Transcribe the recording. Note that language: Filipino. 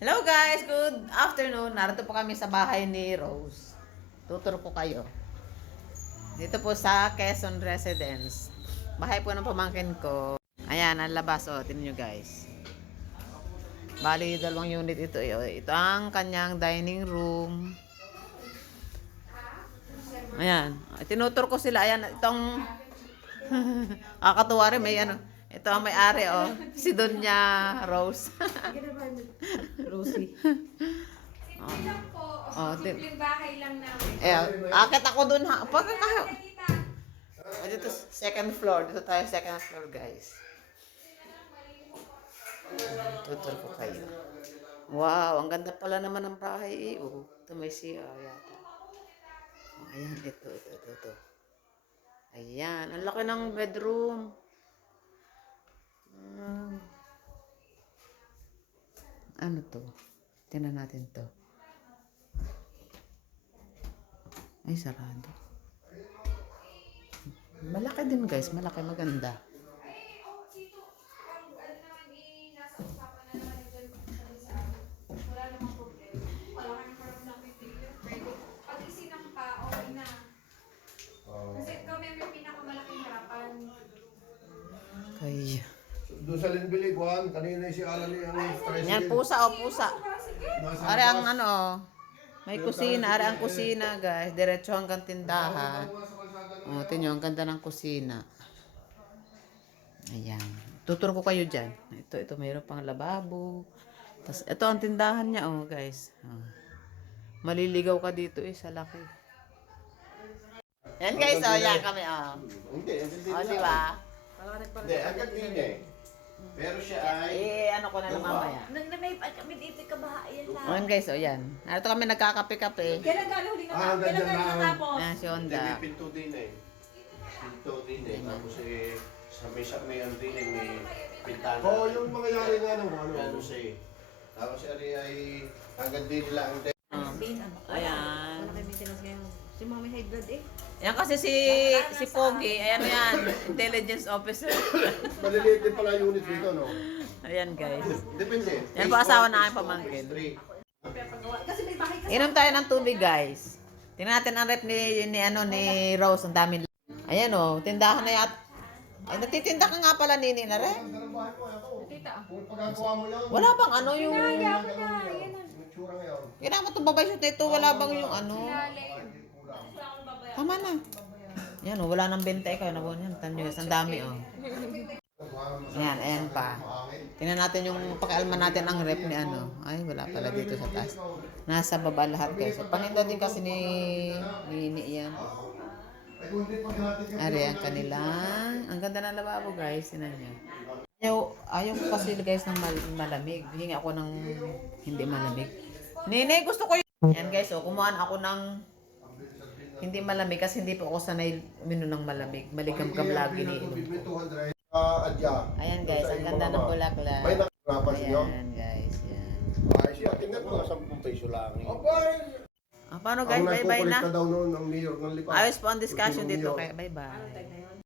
Hello guys, good afternoon. Narito po kami sa bahay ni Rose. Tuturo ko kayo. Dito po sa Quezon Residence. Bahay po ng pamangkin ko. Ayan, ang labas oh, tingnan nyo guys. Bali, dalawang unit ito. Ito ang kanyang dining room. Ayan, tinuturo ko sila. Ayan, itong kakatuwa rin, may ano. Ito ang may-ari, oh. Si Donya Rose. Rosie. Simple lang po. Oh, Simpleng bahay lang namin. Akit ako dun ha. Dito, second floor. Dito tayo, second floor, guys. Tutur ko kayo. Wow, ang ganda pala naman ng bahay. Oh, ito may CR yata. Oh, ayan, ito. Ayan, ang laki ng bedroom. Ano to? Tingnan natin to. Ay, sarado. Malaki din guys. Malaki, maganda. Nasa usapan na naman dyan sa wala namang problema. Wala kang parang napipili. Pwede. Pag isinampa, okay na. Kasi kami may pinakamalaking harapan. Kaya. Doon sa Linbilig, Juan, kanina si Alan ang Yan, pusa o pusa. Ari ang ano, may kusina. Ari ang kusina guys. Diretso hanggang tindahan. O, tingnan ang ganda ng kusina. Ayan. Tuturo ko kayo dyan. Ito, mayroon pang lababo. Tapos, ito ang tindahan niya, oh, guys. Oh. Maliligaw ka dito, sa laki. Yan, guys, oh, yan kami, oh. Hindi, O, di ba? Hindi, agad din niya eh. Pero siya ay... Ano ko na lang mamaya. Nag-namaypad kami dito kabahayan lang. O, yan, guys, oh, yan. Narito kami nagkakape-kape. Kailan gano'n huli Ah, Kailan ganyan gano'n na. natapos? Yan, si Hindi, Honda. may pinto din eh. Pinto din eh. Tapos eh, may ano din eh, may pintana. Oo, yung mga yari nga nung ano. Ano siya eh. Tapos siya ay hanggang din nila ang Ayan. Wala kayo maintenance ngayon. Si mama may high blood eh. Yan kasi si Pogi, ayan yan, intelligence officer. maliliit din pala unit dito, no? Ayan guys. Depende. Yan po asawa na aking pamangkin. Kasi may bahay kasi. Inom tayo ng tubig guys. Tingnan natin ang rep ni Rose, ang dami. Ayan oh, tindahan na yat. Ay, nagtitinda ka nga pala nini na rin. Tita. Kung pagkagawa mo yan, Wala bang ano yung... yung tsura ngayon. Kailangan mo itong babay shoot nito, wala bang yung ano... Tama na. Yan oh, wala nang benta ikaw. Yan, tanyo guys, ang dami oh. Yan, ayan pa. Tingnan natin yung pakialman natin ang rep ni ano. Ay, wala pala dito sa taas. Nasa baba lahat guys. Paninda din kasi ni yan. Ari ang kanila. Ang ganda ng lababo guys. Tingnan nyo. Ayaw ko kasi guys ng malamig. Hingi ako ng hindi malamig. Nene, gusto ko yun. Yan guys, oh, kumuha ako ng hindi malamig kasi hindi po ako sanay uminom ng malamig. Maligam-gam lagi ni inom ko. Ayan guys, ang ganda ng bulaklak. May nakarapan siya. Ayan guys, yan. Ay siya, tingnan mo, 10 peso lang. Paano guys, bye-bye na. Ang nagpukulit na daw noon ng mayor ng Lipa. Ayos po ang discussion dito. Kaya bye-bye.